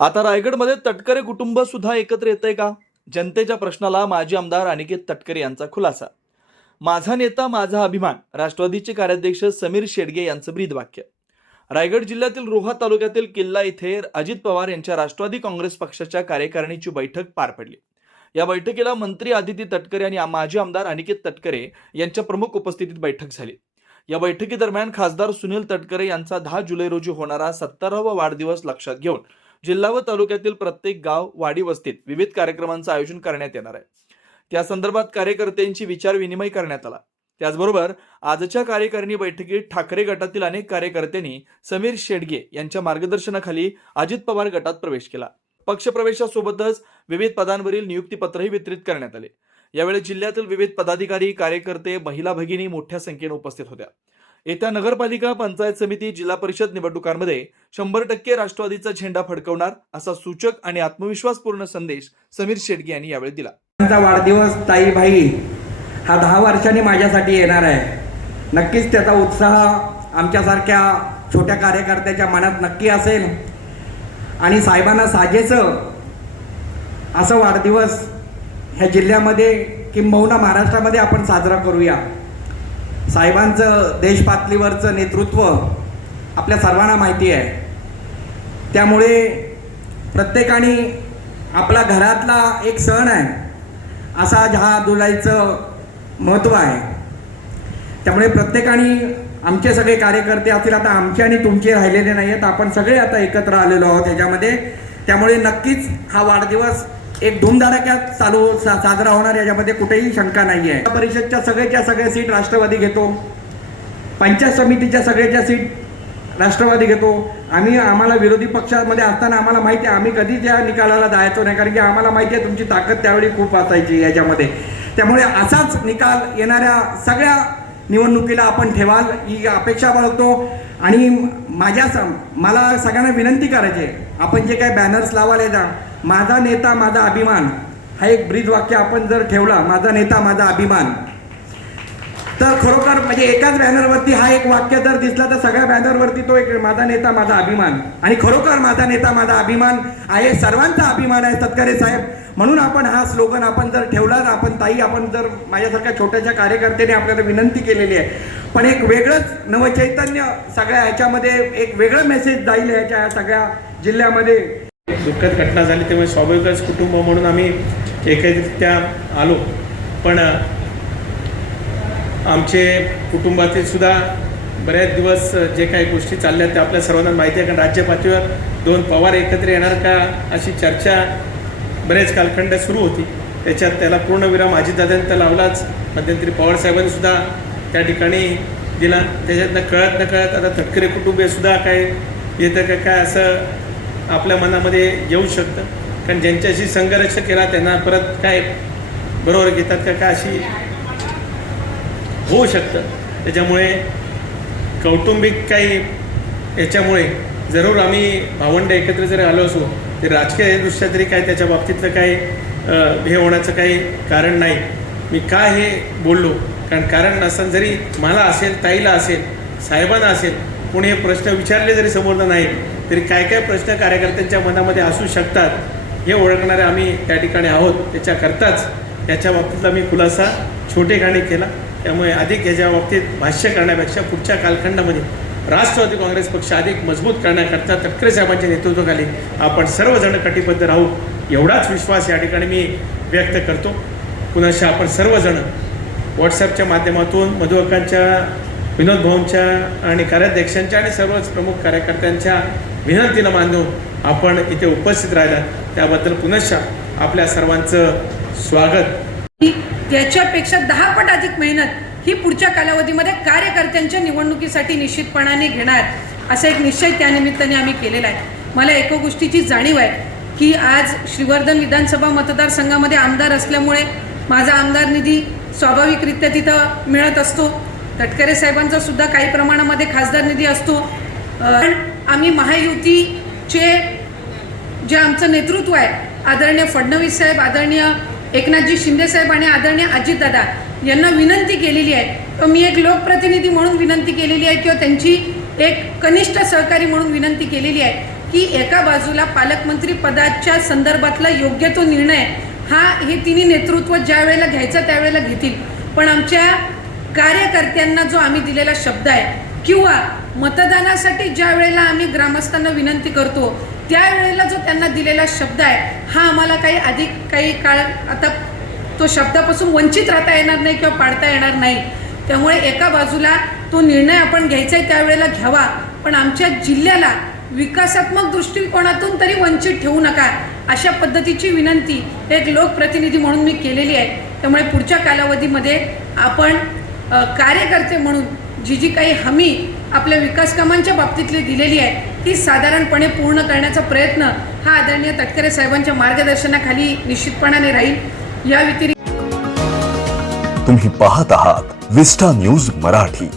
आता रायगडमध्ये तटकरे कुटुंब सुद्धा एकत्र येतंय का? जनतेच्या प्रश्नाला माजी आमदार अनिकेत तटकरे यांचा खुलासा. माझा नेता माझा अभिमान राष्ट्रवादीचे कार्याध्यक्ष समीर शेडगे यांचं ब्रीदवाक्य. रायगड जिल्ह्यातील रोहा तालुक्यातील किल्ला इथे अजित पवार यांच्या राष्ट्रवादी काँग्रेस पक्षाच्या कार्यकारिणीची बैठक पार पडली. या बैठकीला मंत्री आदिती तटकरे आणि माजी आमदार अनिकेत तटकरे यांच्या प्रमुख उपस्थितीत बैठक झाली. या बैठकीदरम्यान खासदार सुनील तटकरे यांचा दहा जुलै रोजी होणारा सत्तरावा वाढदिवस लक्षात घेऊन जिल्हा व तालुक्यातील प्रत्येक गाव वाडी वस्तीत विविध कार्यक्रमांचं आयोजन करण्यात येणार आहे. त्या संदर्भात कार्यकर्त्यांची विचार विनिमय करण्यात आला. त्याचबरोबर आजच्या कार्यकारिणी बैठकीत ठाकरे गटातील अनेक कार्यकर्त्यांनी समीर शेडगे यांच्या मार्गदर्शनाखाली अजित पवार गटात प्रवेश केला. पक्षप्रवेशासोबतच विविध पदांवरील नियुक्तीपत्रही वितरित करण्यात आले. यावेळी जिल्ह्यातील विविध पदाधिकारी कार्यकर्ते महिला भगिनी मोठ्या संख्येने उपस्थित होत्या. येत्या नगरपालिका पंचायत समिती जिल्हा परिषद निवडणुकांमध्ये शंभर टक्के राष्ट्रवादीचा झेंडा फडकवणार असा सूचक आणि आत्मविश्वासपूर्ण संदेश समीर शेडगे यांनी यावेळी दिला. त्यांचा वाढदिवस ताई भाई हा दहा वर्षांनी माझ्यासाठी येणार आहे. नक्कीच त्याचा उत्साह आमच्यासारख्या छोट्या कार्यकर्त्याच्या मनात नक्की असेल. आणि साहेबांना साजेचं असं वाढदिवस ह्या जिल्ह्यामध्ये किंबहुना महाराष्ट्रामध्ये आपण साजरा करूया. साहेबांचं देशपातळीवरचं नेतृत्व आपल्या सर्वांना माहिती आहे. त्यामुळे प्रत्येकाने आपला घरातला एक सण आहे. असा हा जुलैचं महत्त्व आहे. त्यामुळे प्रत्येकाने आमचे सगळे कार्यकर्ते असतील आता आमचे आणि तुमचे राहिलेले नाही आहेत आपण सगळे आता एकत्र आलेलो आहोत त्याच्यामध्ये त्यामुळे नक्कीच हा वाढदिवस एक धूमधडाक्यात चालू सा साजरा होणार याच्यामध्ये कुठेही शंका नाही आहे परिषदच्या सगळ्याच्या सगळ्या सीट राष्ट्रवादी घेतो. पंचायत समितीच्या सगळ्याच्या सीट राष्ट्रवादी घेतो. आम्ही आम्हाला विरोधी पक्षामध्ये असताना आम्हाला माहिती आहे आम्ही कधी त्या निकालाला जायचो नाही. कारण की आम्हाला माहिती आहे तुमची ताकद त्यावेळी खूप वाचायची याच्यामध्ये. त्यामुळे असाच निकाल येणाऱ्या सगळ्या निवडणुकीला आपण ठेवाल ही अपेक्षा बाळगतो. आणि माझ्या स मला सगळ्यांना विनंती करायची आहे. आपण जे काय बॅनर्स लावायला जा माझा नेता माझा अभिमान हा एक ब्रीद वाक्य आपण जर ठेवला माझा नेता माझा अभिमान. तर खरोखर म्हणजे एकाच बॅनरवरती हा एक वाक्य जर दिसला तर सगळ्या बॅनरवरती तो एक माझा नेता माझा अभिमान. आणि खरोखर माझा नेता माझा अभिमान आहे सर्वांचा अभिमान आहे सत्कारे साहेब. म्हणून आपण हा स्लोगन आपण जर ठेवला तर आपण ताई आपण जर माझ्यासारख्या छोट्याशा कार्यकर्त्याने आपल्याला विनंती केलेली आहे. पण एक वेगळंच नवचैतन्य सगळ्या ह्याच्यामध्ये एक वेगळं मेसेज जाईल ह्याच्या सगळ्या जिल्ह्यामध्ये. दुःखद घटना झाली तेव्हा स्वाभाविकच कुटुंब म्हणून आम्ही एकत्रित्या आलो. पण आमचे कुटुंबातील सुद्धा बऱ्याच दिवस जे काही गोष्टी चालल्या त्या आपल्या सर्वांना माहिती आहे. कारण राज्य पातळीवर दोन पवार एकत्र येणार का अशी चर्चा बरेच कालखंड सुरू होती. त्याच्यात त्याला पूर्णविराम अजितदादांनी तर लावलाच. मध्यंतरी पवारसाहेबांनी सुद्धा त्या ठिकाणी दिला. त्याच्यातनं कळत न कळत आता तटकरे कुटुंबीयसुद्धा काय येतं का काय असं आपल्या मनामध्ये येऊ शकतं. कारण ज्यांच्याशी संघर्ष केला त्यांना परत काय बरोबर घेतात का काय अशी होऊ शकतं. त्याच्यामुळे कौटुंबिक काही याच्यामुळे जरूर आम्ही भावंड एकत्र जरी आलो असो तरी राजकीयदृष्ट्या तरी काय त्याच्या बाबतीतलं काही हे होण्याचं काही कारण नाही. मी काय हे बोललो? कारण कारण नसताना जरी मला असेल ताईला असेल साहेबांना असेल कोणी हे प्रश्न विचारले जरी समोरनं नाही तरी काय काय प्रश्न कार्यकर्त्यांच्या मनामध्ये असू शकतात हे ओळखणारे आम्ही त्या ठिकाणी आहोत. त्याच्याकरताच याच्या बाबतीतला मी खुलासा छोटेखाणी केला. त्यामुळे अधिक याच्या बाबतीत भाष्य करण्यापेक्षा पुढच्या कालखंडामध्ये राष्ट्रवादी काँग्रेस पक्ष अधिक मजबूत करण्याकरता तटकरे साहेबांच्या नेतृत्वाखाली आपण सर्वजण कटिबद्ध राहू एवढाच विश्वास या ठिकाणी मी व्यक्त करतो. पुन्हाशा आपण सर्वजण व्हॉट्सअपच्या माध्यमातून मधुवकांच्या विनोद भाऊंच्या आणि कार्याध्यक्षांच्या आणि सर्वच प्रमुख कार्यकर्त्यांच्या विनंतीला मानून आपण इथे उपस्थित राहिला त्याबद्दल पुनश्च आपल्या सर्वांचं स्वागत. त्याच्यापेक्षा दहा पट अधिक मेहनत ही पुढच्या कालावधीमध्ये कार्यकर्त्यांच्या निवडणुकीसाठी निश्चितपणाने घेणार असा एक निश्चय त्यानिमित्ताने आम्ही केलेला आहे. मला एका गोष्टीची जाणीव आहे की आज श्रीवर्धन विधानसभा मतदारसंघामध्ये आमदार असल्यामुळे माझा आमदार निधी स्वाभाविकरित्या तिथं मिळत असतो. तटकरे साहेबांचा सुद्धा काही प्रमाणामध्ये खासदार निधी असतो. पण आम्ही महायुतीचे जे आमचं नेतृत्व आहे आदरणीय फडणवीस साहेब आदरणीय एकनाथजी शिंदेसाहेब आणि आदरणीय अजितदादा यांना विनंती केलेली आहे. तर मी एक लोकप्रतिनिधी म्हणून विनंती केलेली आहे किंवा त्यांची एक कनिष्ठ सहकारी म्हणून विनंती केलेली आहे की एका बाजूला पालकमंत्री पदाच्या संदर्भातला योग्य तो निर्णय हा हे तिन्ही नेतृत्व ज्या वेळेला घ्यायचं त्यावेळेला घेतील. पण आमच्या कार्यकर्त्यांना जो आम्ही दिलेला शब्द आहे किंवा मतदानासाठी ज्या वेळेला आम्ही ग्रामस्थांना विनंती करतो त्यावेळेला जो त्यांना दिलेला शब्द आहे हा आम्हाला काही अधिक काही काळ आता तो शब्दापासून वंचित राहता येणार नाही किंवा पाडता येणार नाही. त्यामुळे एका बाजूला तो निर्णय आपण घ्यायचा आहे त्यावेळेला घ्यावा. पण आमच्या जिल्ह्याला विकासात्मक दृष्टिकोनातून तरी वंचित ठेवू नका. अशा पद्धतीची विनंती एक लोकप्रतिनिधी म्हणून मी केलेली आहे. त्यामुळे पुढच्या कालावधीमध्ये आपण कार्यकर्ते म्हणून जी जी काही हमी आपल्या विकास कामांच्या बाबतीतली दिलेली आहे ती साधारणपणे पूर्ण करण्याचा प्रयत्न हा आदरणीय तटकरे साहेबांच्या मार्गदर्शनाखाली निश्चितपणाने राहील. या व्यतिरिक्त तुम्ही पाहत आहात विस्टा न्यूज मराठी.